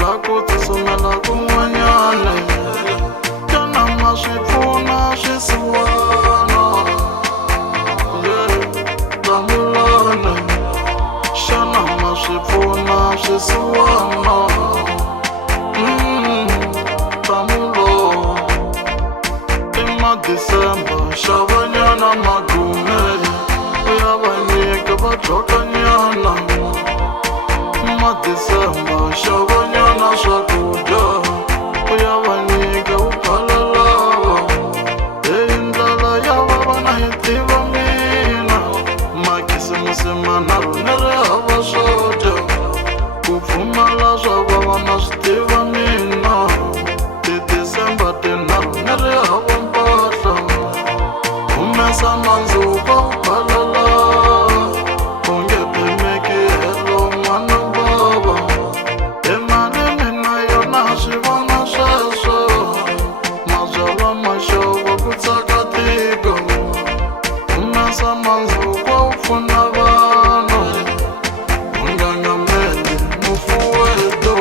la ku tsutsumela kun'wanyana. Xana ma swi pfuna swisiwana? Hlamulani, xana ma swi pfuna swisiwana? Hlamula. I Madecember xavanyana magumele u ya va nyika va dlokanyana. Madecember xavanyana swakudya u ya va nyika u phala lava. Hi ndlela ya vavana hi tiva mina, makhisimusi manharhu ni ri hava swo dya. Ku pfumala swa vavana swi tiva mina, ti-December tinharhu ni ri hava mpahla. Humesa mandzuka u phala lava, u nge pimeki helo n'wana bava. Emalini na yona swi vona sweswo, mabyalwa maxovo ku tsaka tiko. Humesa mandzuka u pfuna vanhu, u ngangamele mufuweto.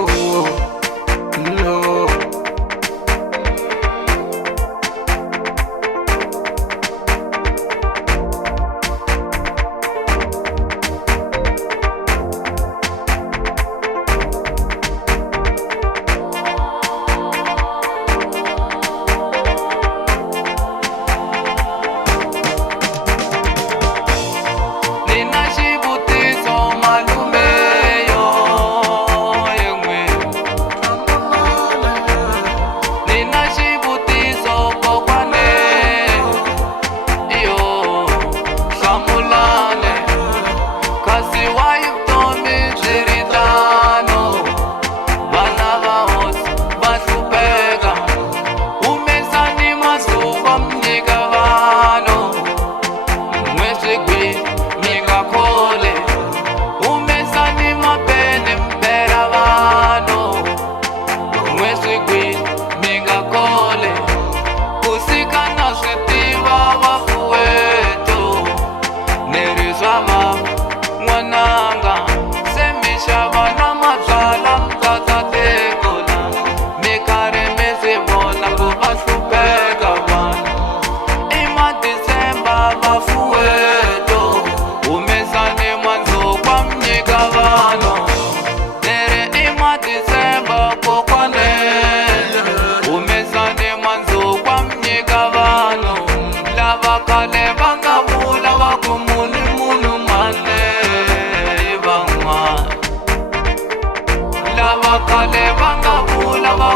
Lava kale vanga vula va